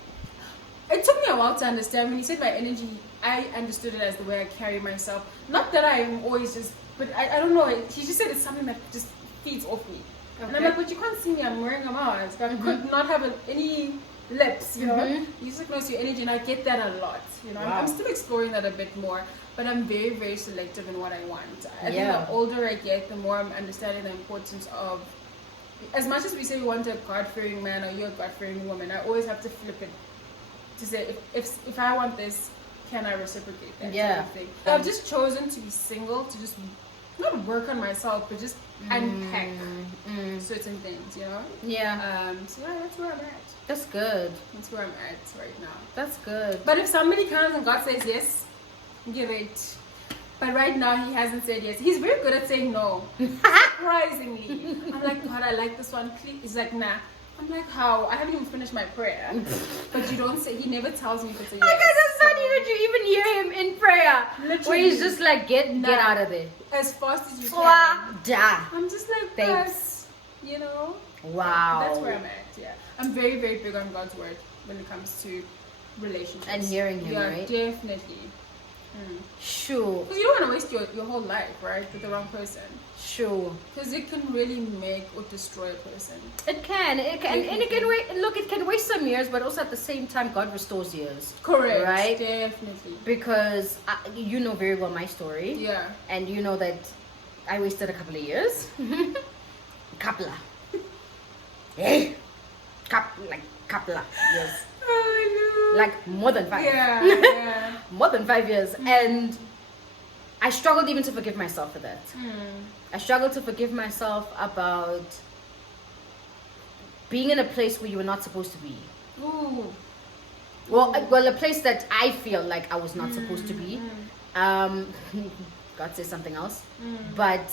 It took me a while to understand. When he said my energy, I understood it as the way I carry myself. Not that I'm always just, but I don't know. He just said it's something that just feeds off me. Okay. And I'm like, but you can't see me. I'm wearing a mask. I could not have any lips, you know. You just like, knows your energy, and I get that a lot. You know, I'm still exploring that a bit more, but I'm very, very selective in what I want. I think the older I get, the more I'm understanding the importance of. As much as we say we want a God-fearing man or you're a God-fearing woman, I always have to flip it to say, if I want this, can I reciprocate that? Sort of thing. So I've just chosen to be single, to just not work on myself, but just unpack certain things, you know? Yeah. So yeah, that's where I'm at. That's good. That's where I'm at right now. That's good. But if somebody comes and God says yes, give it. But right now he hasn't said yes. He's very good at saying no. Surprisingly. I'm like, God, I like this one. Please. He's like, nah. I'm like, how? I haven't even finished my prayer. But you don't say, he never tells me if it's a yes. Like, it's funny that you even hear him in prayer. Literally. Where he's just like, get out of there. As fast as you can. I'm just like, babes. You know? Wow. That's where I'm at, yeah. I'm very, very big on God's word when it comes to relationships. And hearing him, right? Definitely. Sure. Because you don't want to waste your whole life, right, with the wrong person. Sure. Because it can really make or destroy a person. It can. It can waste some years, but also at the same time, God restores years. Correct. Right? Definitely. Because you know very well my story. Yeah. And you know that I wasted a couple of years. Couple of. Hey. Couple of years. Oh, no. Like more than 5. Yeah. More than 5 years. And I struggled even to forgive myself for that. I struggled to forgive myself about being in a place where you were not supposed to be. Ooh. Well, a place that I feel like I was not supposed to be. God says something else. But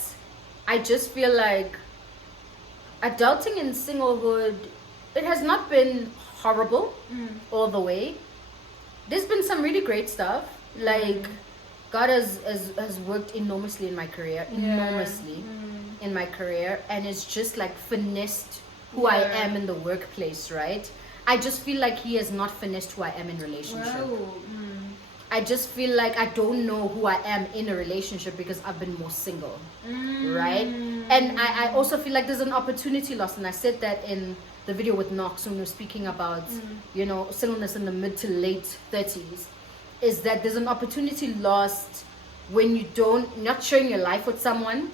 I just feel like adulting in singlehood, it has not been horrible all the way. There's been some really great stuff. Like God has worked enormously in my career, enormously in my career and it's just like finessed who I am in the workplace, right? I just feel like he has not finished who I am in relationship. I just feel like I don't know who I am in a relationship because I've been more single, right? And I also feel like there's an opportunity lost, and I said that in the video with Knox when we were speaking about, you know, singleness in the mid to late 30s, is that there's an opportunity lost when you don't, not sharing your life with someone,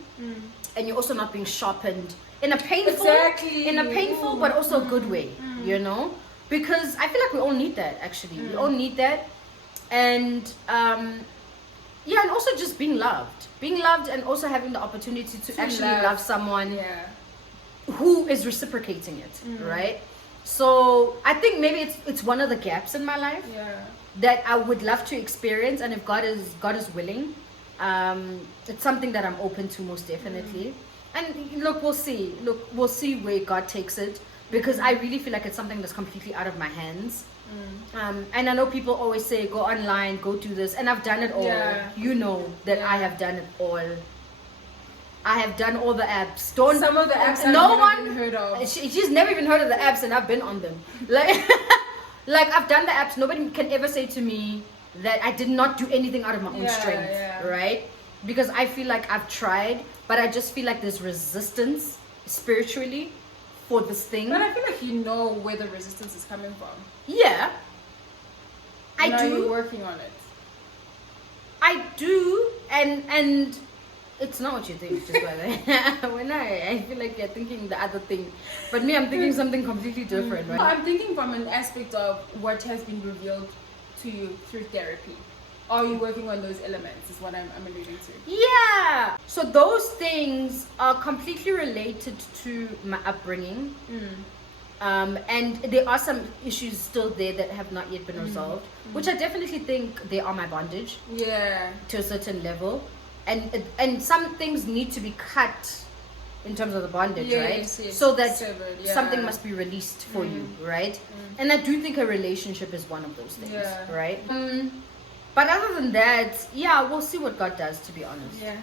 and you're also not being sharpened in a painful, but also a good way, you know? Because I feel like we all need that, actually. We all need that. And, yeah, and also just being loved. Being loved and also having the opportunity to actually love someone who is reciprocating it, right? So I think maybe it's one of the gaps in my life that I would love to experience. And if God is willing, it's something that I'm open to most definitely. And look, we'll see. We'll see where God takes it, because I really feel like it's something that's completely out of my hands. And I know people always say, go online, go do this. And I've done it all. You know that I have done it all. I have done all the apps. Some of the apps I've never even heard of. She's never even heard of the apps, and I've been on them. Like, like I've done the apps. Nobody can ever say to me that I did not do anything out of my own strength, right? Because I feel like I've tried, but I just feel like there's resistance spiritually for this thing. But I feel like you know where the resistance is coming from. Yeah. I do. Are you working on it? I do, and it's not what you think, just by the way. When I feel like you're thinking the other thing, but me, I'm thinking something completely different, right? I'm thinking from an aspect of what has been revealed to you through therapy. Are you working on those elements is what I'm alluding to. Yeah. So those things are completely related to my upbringing. And there are some issues still there that have not yet been resolved, which I definitely think they are my bondage. Yeah. To a certain level. And some things need to be cut in terms of the bondage, right? Yes, so that severed, something must be released for you, right? And I do think a relationship is one of those things, right? But other than that, yeah, we'll see what God does, to be honest. Yeah.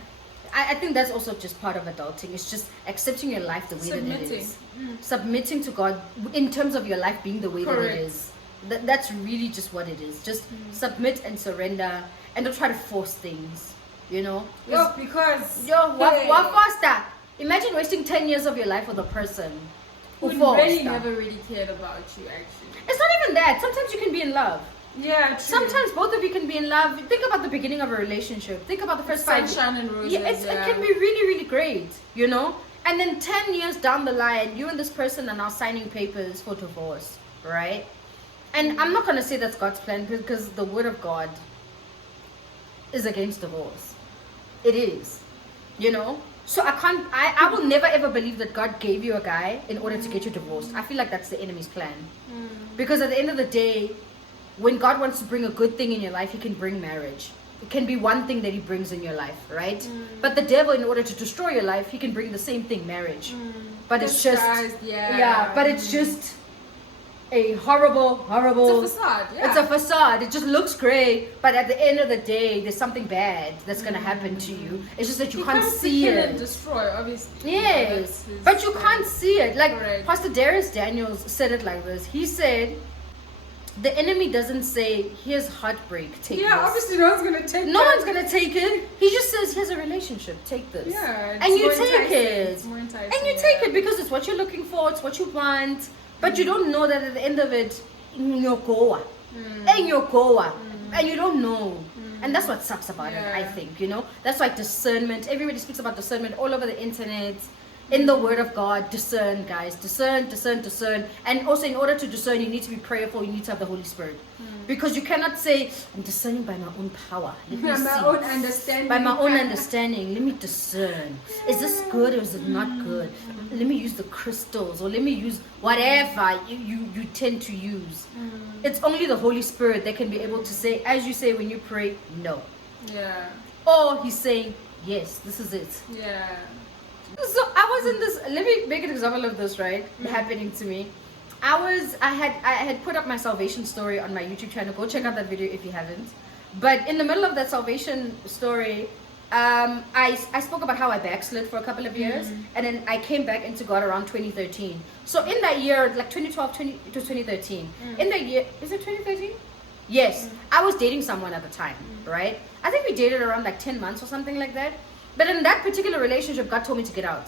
I think that's also just part of adulting. It's just accepting your life the way that it is. Submitting to God in terms of your life being the way that it is. That's really just what it is. Just submit and surrender, and don't try to force things, you know? Because... what faster? Imagine wasting 10 years of your life with a person who really never really cared about you, actually. It's not even that. Sometimes you can be in love. Yeah, true. Sometimes both of you can be in love. Think about the beginning of a relationship. Think about the first 5 years. Sunshine and roses. Yeah, it can be really, really great, you know? And then 10 years down the line, you and this person are now signing papers for divorce, right? And I'm not going to say that's God's plan, because the word of God is against divorce. It is, you know? So I will never ever believe that God gave you a guy in order to get you divorced. I feel like that's the enemy's plan. Because at the end of the day, when God wants to bring a good thing in your life, he can bring marriage. It can be one thing that he brings in your life, right? But the devil, in order to destroy your life, he can bring the same thing, marriage. But it's just, but it's just a horrible... It's a facade, It's a facade. It just looks great, but at the end of the day, there's something bad that's going to happen to you. It's just that you can't see it. And destroy, obviously. Yes, but you can't see it. Like Pastor Darius Daniels said it like this. He said, the enemy doesn't say, here's heartbreak, take this. Obviously no one's going to take it. No one's going to take it. He just says, here's a relationship, take this. Yeah, and you take it. It's more enticing, and you take it because it's what you're looking for, it's what you want. But you don't know that at the end of it, and you don't know. And that's what sucks about it, I think, you know. That's like discernment. Everybody speaks about discernment all over the internet. In the word of God, discern, guys. Discern. And also, in order to discern, you need to be prayerful. You need to have the Holy Spirit. Because you cannot say, I'm discerning by my own power. Let me see. My own understanding. By my own understanding. Let me discern. Is this good or is it not good? Let me use the crystals, or let me use whatever you tend to use. It's only the Holy Spirit that can be able to say, as you say when you pray, no. Yeah. Or he's saying, yes, this is it. Yeah. So I was in this, let me make an example of this, right? Happening to me. I had put up my salvation story on my YouTube channel. Go check out that video if you haven't. But in the middle of that salvation story, I spoke about how I backslid for a couple of years, and then I came back into God around 2013. So in that year, like 2012, it was 2013. In that year, is it 2013? Yes, I was dating someone at the time, right? I think we dated around like 10 months or something like that. But in that particular relationship, God told me to get out.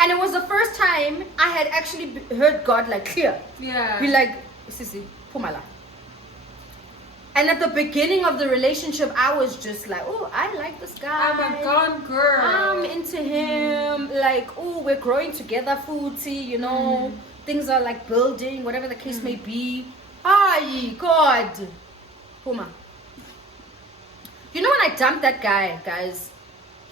And it was the first time I had actually heard God like clear. Yeah. Be like, Sissy, Pumala. And at the beginning of the relationship, I was just like, oh, I like this guy. I'm a gone girl. I'm into him. Like, oh, we're growing together, foodie, you know. Things are like building, whatever the case may be. Ay, God. Puma. You know when I dumped that guy, guys,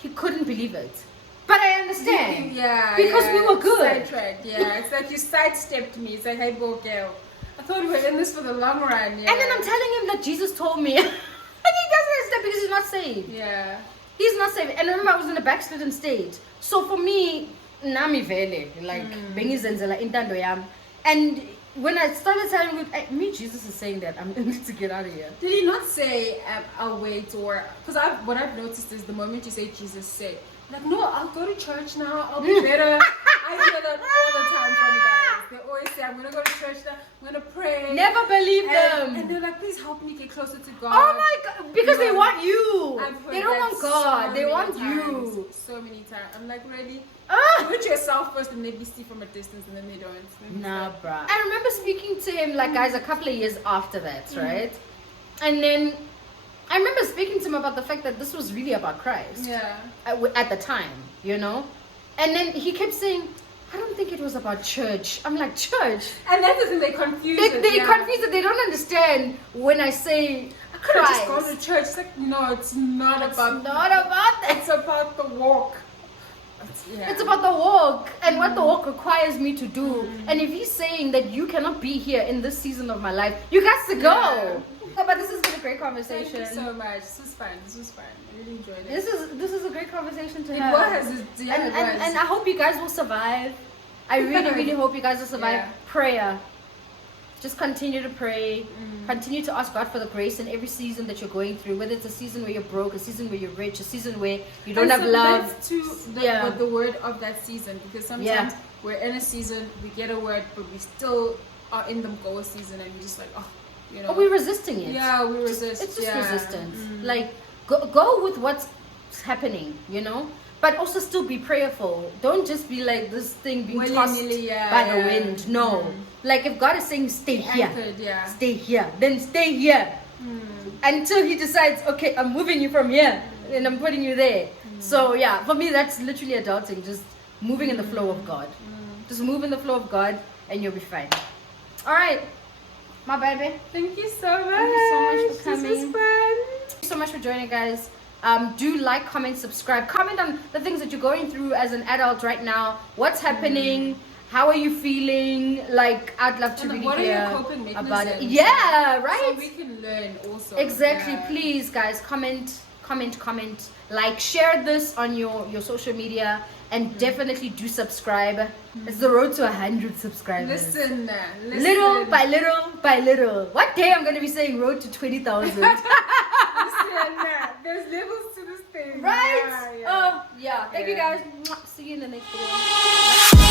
he couldn't believe it. But I understand. Yeah. Because we were good. Sidetracked, yeah. It's like you sidestepped me. It's like, hey, go girl. I thought we were in this for the long run. Yeah. And then I'm telling him that Jesus told me. And he doesn't understand because he's not saved. Yeah. He's not saved. And remember, I was in a backslidden state. So for me, nami vele, like, bengizenzela intando yam. And when I started telling him, me, Jesus is saying that I need to get out of here. Did he not say, I'll wait, or because what I've noticed is the moment you say Jesus say, like, no, I'll go to church now, I'll be better. I hear that all the time from guys. They always say, I'm gonna go to church now, I'm gonna pray. Never believe them. And they're like, please help me get closer to God. Oh my God, because they want you. I've heard They don't that want God, so they many want times, you. So many times. I'm like, really? Ah. Put yourself first and maybe see from a distance, and then they don't. Nah, bruh. I remember speaking to him, like, guys, a couple of years after that, right? And then I remember speaking to him about the fact that this was really about Christ. Yeah. At the time, you know? And then he kept saying, I don't think it was about church. I'm like, church? And that's the thing, they confuse They it. confuse it. They don't understand when I say I could have just Christ. gone to church. It's like, no, it's not about Not about that. It's about the walk. It's about the walk and what the walk requires me to do. And if he's saying that you cannot be here in this season of my life, you got to go. Yeah. Oh, but this has been a great conversation. Thank you so much. This was fun. I really enjoyed it. This is a great conversation to It have. was. Yeah, it was. And I hope you guys will survive. I really, really hope you guys will survive. Yeah. Prayer. Just continue to pray. Continue to ask God for the grace in every season that you're going through. Whether it's a season where you're broke, a season where you're rich, a season where you don't have love. To what the word of that season, because sometimes we're in a season, we get a word, but we still are in the go season, and we're just like, oh, you know. But we're resisting it. Yeah, we resist. It's just resistance. Like, go with what's happening, you know? But also still be prayerful. Don't just be like this thing being tossed by the wind. No. Like, if God is saying stay here, stay here, then stay here. Until he decides, okay, I'm moving you from here and I'm putting you there. So yeah, for me that's literally adulting. Just moving in the flow of God. Just move in the flow of God and you'll be fine. Alright. My baby. Thank you so much. Thank you so much for coming. This was fun. Thank you so much for joining, guys. Do like, comment, subscribe. Comment on the things that you're going through as an adult right now. What's happening? How are you feeling? Like, I'd love to really hear about it. Yeah, right? So we can learn also. Exactly. Yeah. Please, guys, comment. Like, share this on your social media. And definitely do subscribe. It's the road to 100 subscribers. Listen. Little by little. What day I'm going to be saying road to 20,000? Listen, there's levels to this thing. Right? Yeah. Yeah. Thank you guys. See you in the next video.